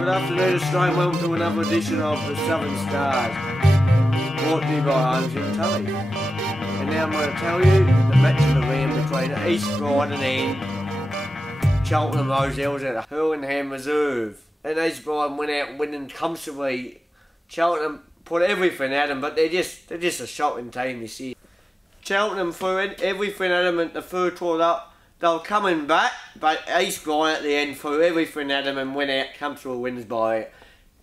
Good afternoon, Australia. Welcome to another edition of the Southern Stars, brought to you by Holmes and Tully. And now I'm going to tell you the match of the round between East Brighton and Cheltenham Rosells at the Hurlingham Reserve. And East Brighton went out winning comfortably. Cheltenham put everything at them, but they're just a shocking team this year. Cheltenham threw everything at them at the third quarter. They were coming back, but East Brighton at the end threw everything at them and went out comfortable wins by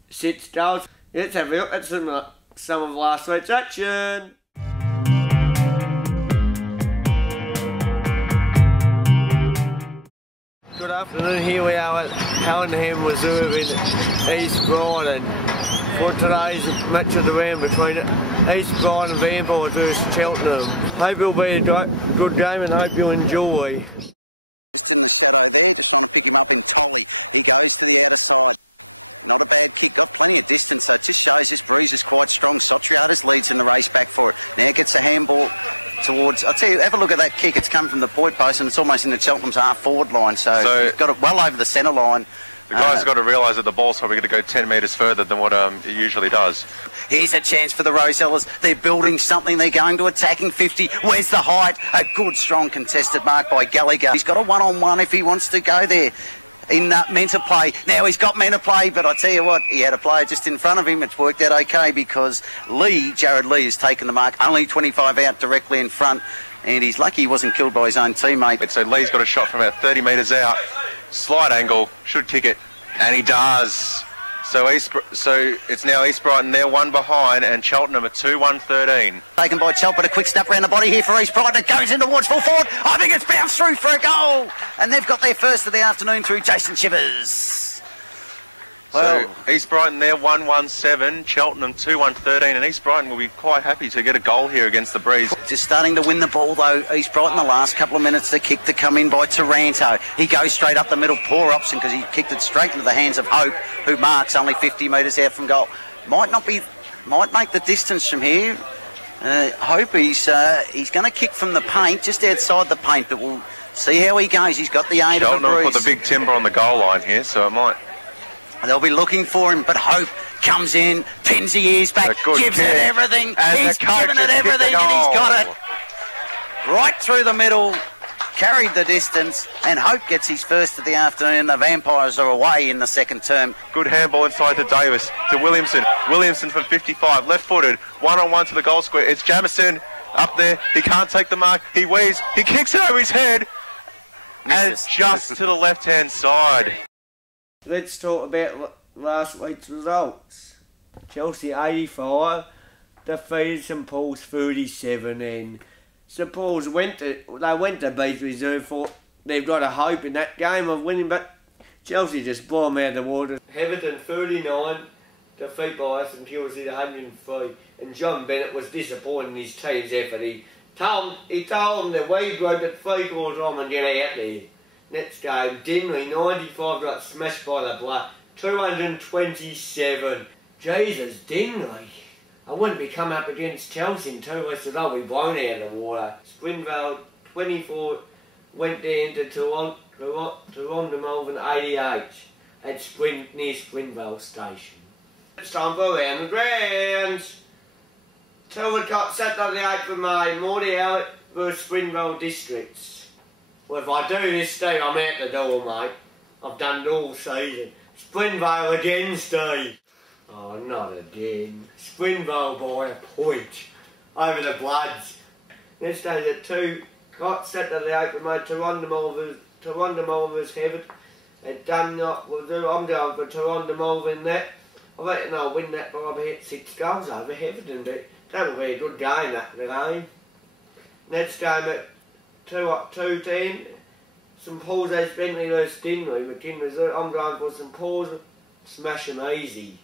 6 goals. Let's have a look at some of last week's action. Good afternoon, here we are at Hurlingham Reserve in East Brighton for today's match of the round between East Brighton Vampires versus Cheltenham. Hope it'll be a good game and hope you'll enjoy. Just in the shadow there, just trying to pick him up in Tolly. He goes to the outer side. Not a bad kick, got plenty of distance, so it just shows this breeze is quite strong. Sotriatis leads in the race back for it. Now gets a handball towards, I'll tell you, have a look at that kick. It's come from the point post and it's almost in the Cheltenham's half-forward line, so he's got it well over the centre line. The guy's got to realise that the ball's probably going to go 10 metres further than what it usually does. Here's a chance for the Rosells. They're building something. They're going to attacking 50. Where's the height? A good, strong contested mark by Gallagher. He's got a one-on-one if he wants to go there. In men to play. Now he's got men to play, but I tell you what, he had a player just in front of him. It's worked out okay because Jared Lee has taken the mark. Only 25 out directly in front, and he's lucky he wasn't killed by his own teammate. So Lee's got a shot from about 30 metres out. Slight angle, should kick it, and he does. So it's now East Brighton, they're one behind, and Cheltenham are 2-1-13. Taken by Chelt, but a quick snap around the body here for East Brighton. It goes in towards full forward. I think it's bounced through for a goal. And they've got their first of the afternoon through Jason Chivers. Well, so East Brighton, they're 1-1-7, Cheltenham 2-1-13, and East Brighton will be quite happy to get a goal here against the breeze. Just starting to win the ball though, East Brighton the last couple of minutes. The kick to come in by Taranto. He goes straight up the middle, poor option because he kicked it straight into the hands of Hope, who marks only 50 metres out from goal. Might make the distance from here. Hope he's going to kick from the paint, just outside the paint, but we'll see how he goes. He's got the aid of the breeze. Put the big timber on the goal line here, so it might. They'll be looking for him, but Hope comes in, pins the ears back, gives it everything. He's given it everything and he's got it. Right through the middle, carried the distance, and Hope gets his first of the afternoon. The Vampires are away in the second term. Good handball inside to Davis, to Williamson. Williamson from 55, left-footed, one-on-one to the goal square. It's Jamison up there. He can't take the mark. He weaves. He kicks it over his head. And it's just to the left-hand side. Let's talk about last week's results. Chelsea 85 defeated St Paul's 37, and St Paul's went to beat Reserve for they've got a hope in that game of winning, but Chelsea just blew them out of the water. Heverton 39 defeat by us and Chelsea 103, and John Bennett was disappointed in his team's effort. He told them that we broke at 3/4 time and get out there. Next game, Dingley, 95, got smashed by the blood. 227. Jesus, Dingley. I wouldn't be coming up against Chelsea in 2 weeks, so they'll be blown out of the water. Springvale, 24, went down to Toronto Melbourne, 88, at near Springvale Station. It's time for around the grounds. 2 o'clock, Saturday the 8th of May, Morty Allett versus Springvale Districts. Well, if I do this, Steve, I'm out the door, mate. I've done it all season. Springvale again, Steve. Oh, not again. Springvale by a point over the Bloods. Next day at 2 o'clock, Saturday the 8th of May, Toronto Mulvers Heaven. At Dunlop, I'm going for Toronto Mulvers that. I reckon I'll win that by about 6 goals over Heaven. That'll be a good game, that game. Next game at 2:10, St Paul's East Bentley versus Dingley. McKinley Reserve. I'm going for St Paul's. Smash them easy.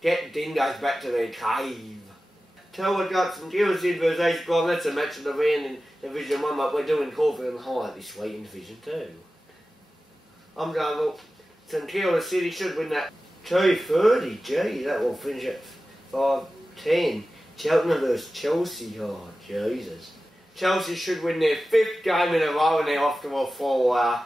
Get dingoes back to their cave. 2 o'clock, St Kilda versus East Brighton. That's a match of the round in Division 1, but we're doing Caulfield High this week in Division 2. I'm going for St Kilda City should win that 2:30. Gee, that will finish at 5:10. Cheltenham versus Chelsea. Oh, Jesus. Chelsea should win their 5th game in a row and they're off to a 4-hour.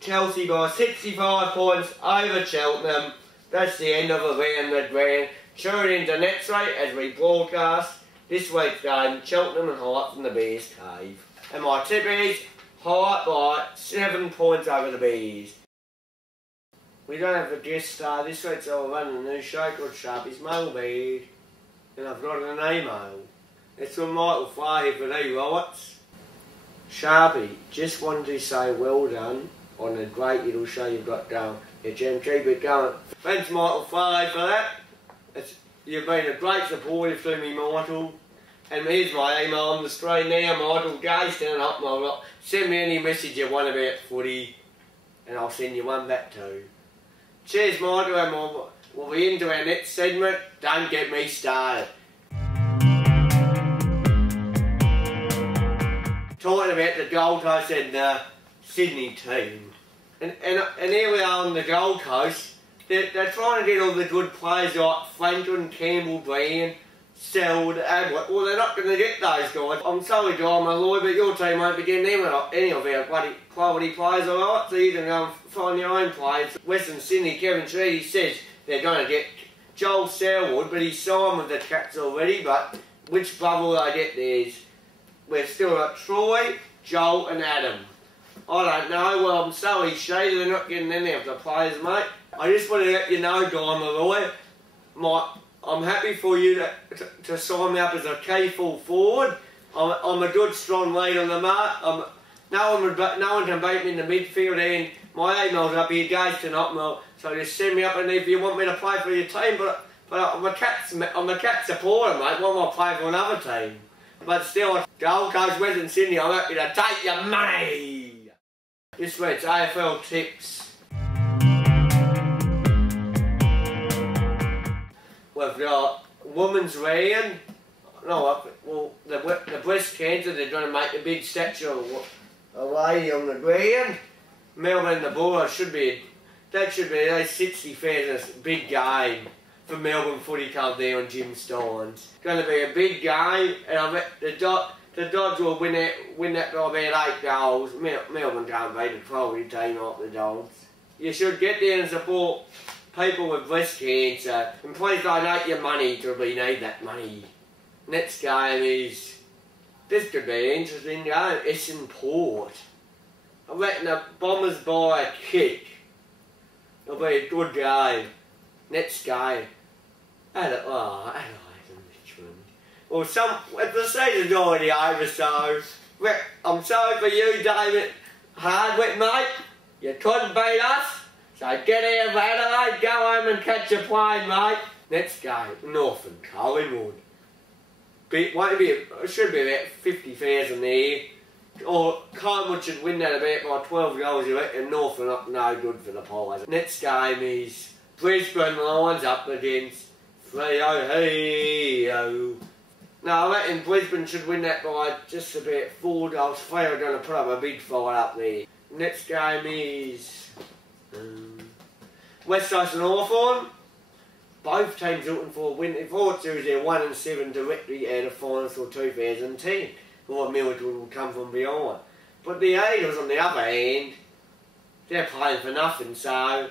Chelsea by 65 points over Cheltenham. That's the end of Around the Ground. Tune in to next week as we broadcast this week's game, Cheltenham and Highlight from the Bears Cave. And my tip is Highlight by 7 points over the Bears. We don't have a guest star this week, so I'll run a new show called Sharpy's Mailbag. And I've got an email. It's from Michael Fahey for he writes, Sharpy, just wanted to say well done on the great little show you've got going. Keep it going. Thanks Michael Fahey for that. You've been a great supporter to me, Michael. And here's my email on the screen now, Michael Gay, standing up my rock. Send me any message you want about footy, and I'll send you one back too. Cheers, Michael, and we'll be into our next segment. Don't get me started. Talking about the Gold Coast and the Sydney team. And here we are on the Gold Coast. They're trying to get all the good players like Franklin, Campbell, Brand, Seld, Ablett. Well, they're not going to get those guys. I'm sorry, Guy Malloy, but your team won't be getting any of our bloody quality players, alright? So you can go and find your own players. Western Sydney, Kevin Sheedy says they're going to get Joel Selwood, but he's signed with the Cats already. But which bubble they get theirs? We're still at Troy, Joel and Adam. I don't know. Well, I'm sorry, Sheedy, they're not getting any of the players, mate. I just want to let you know, Guy Malloy, I'm happy for you to sign me up as a key full forward. I'm a good, strong lead on the mark. No one can beat me in the midfield, and my email's up here, guys, tonight. So just send me up, and if you want me to play for your team, but I'm a Cat supporter, mate. Why am I playing for another team? But still, Gold Coast, Western Sydney, I'm happy to take your money. This week's AFL tips. We've got women's round. No, well, the breast cancer, they're going to make a big statue of a lady on the ground. Melbourne and the Bulldogs should be at least 60,000. Big game for Melbourne Footy Club there on Jim Steins. Going to be a big game, and I bet the Dogs will win that by about 8 goals. Melbourne can't beat a quality team like the Dogs. You should get there and support people with breast cancer, and please donate your money to we need that money. Next game is, this could be an interesting game, Essendon Port. I reckon the Bombers by a kick. It'll be a good game. Next game, Adelaide and Richmond. Well, the season's already over, so I'm sorry for you, David Hardwick, mate. You couldn't beat us. So get out of Adelaide, go home and catch your plane, mate. Next game, North and Collingwood. It should be about 50,000 there. Or Collingwood should win that about by 12 goals, you reckon. North are no good for the Pies. Next game is Brisbane Lions up against Freo. No, I reckon Brisbane should win that by just about 4 goals. Freo are going to put up a big fight up there. Next game is West Coast and Hawthorn. Both teams looking for a win. If Hawthorn was their 1-7 directly out of finals for 2010, or Mildred will come from behind. But the Eagles, on the other hand, they're playing for nothing, so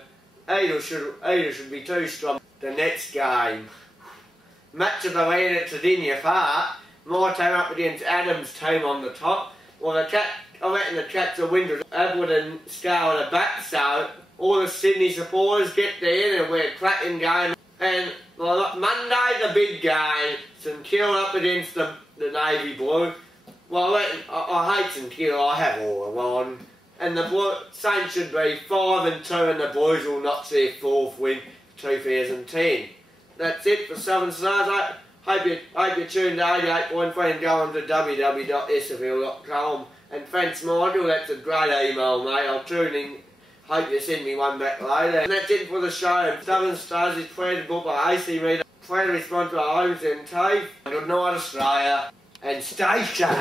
Eagles should be too strong. The next game, match of the round at Sardinia Park. My team up against Adam's team on the top. Well, I reckon the Cats will win. Ablett and Scar are the back, so all the Sydney supporters get there and we're a cracking game. And well, Monday, the big game, St Kilda up against the Navy Blue. Well, I hate St Kilda, I have all on. And the Saints should be 5-2 and the Blues will notch their 4th win 2010. That's it for Southern Stars. Hope you tuned to 88.3 and go on to www.sfl.com. And thanks, Michael, that's a great email, mate. I'll tune in. Hope you send me one back later. And that's it for the show. Southern Stars is proud to book by AC Reader. Proud to respond to our homes and TAFE. Good night, Australia. And stay sharp.